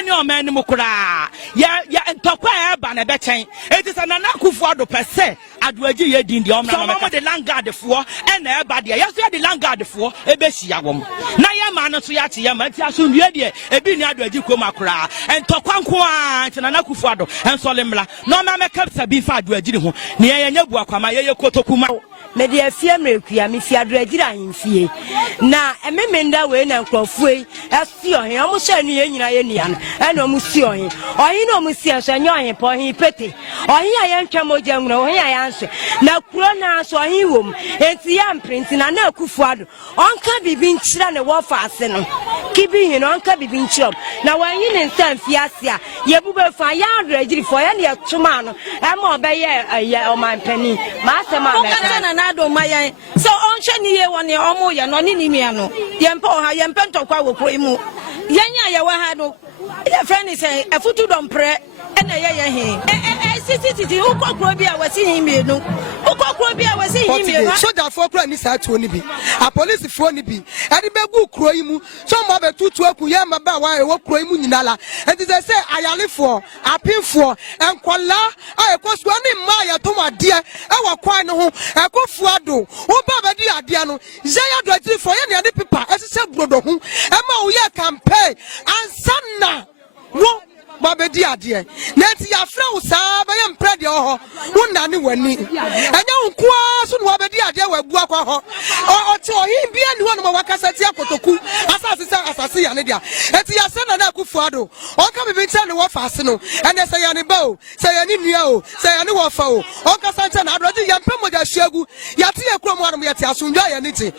any or man mukura. Ya entokwa eba na bechen. It is an Akuffo Addo per se. Adoagyiri din the omna the land guard for and eba dia. Yes, the land guard for ebesia wom. Na ya man so yati ya mati aso nwie de ebi ni Adoagyiri koma kura. Entokwa nko a tina na Akuffo Addo ensolemla. No ma make sabi fa Adoagyiri ho. Ne yenye bu akwama ye kotokuma. Me de afia mrekuya me fi Adoagyiri ahemfie na ememenda we na nkrofue asi ohen omuhye ne nyina ye nia no na omusi ohen na omusi anso nya ohen po ohen pete ohen ya ntwa moja nwura ohen ya anso na kuro na anso ohen wom enti ya mprint na Akuffo Addo onka bibi nkyira ne wo fa ase no kibi hin onka bibi nkyira na wanyi ne nsan fi ase a ye bube fa ya Adoagyiri fo ya ne yetuma no ma obeye ya omanpani ma asema na Addo mayan so onhwe ni ye woni omo ye no ni nimia no yempa oha yempa ntokwa wo kro imu yenya ye wa ha no ye friend say afutu dompre ena ye he sisi ukokro bi a wasi himienu ukokro bi a wasi himienu soja fo kro ni sa tuo ni bi a police fo ni bi edi begu kro imu so mo be tutu aku ye ma ba wa e wo kro imu nyinala enti say ayalefo apinfo enkola a ekoso ni ma ya to ade e wa kwan no ho Akuffo Addo wo ba ba di ade no je ya Adoagyiri fo ye ne pipa esese brodo ho e ma wo ye campaign ansanna wo Babedi adie neti ya fra wo saa ba ye mpre de ho wona ne wani enya nkoa so no babedi adie wa bu akwa ho o ti ohin bia ni ho no wakasa ti akotoku asase ya ne dia eti ya se na Akuffo Addo o ka bibi nche ne wo fa ase no ene se ya ne ba o se ya ni nua o se ya ne wo fa o o ka sa nche na Adoagyiri ya mpem moja hwagu ya ti ya kro mo anom ya ti asundwa ya ne ti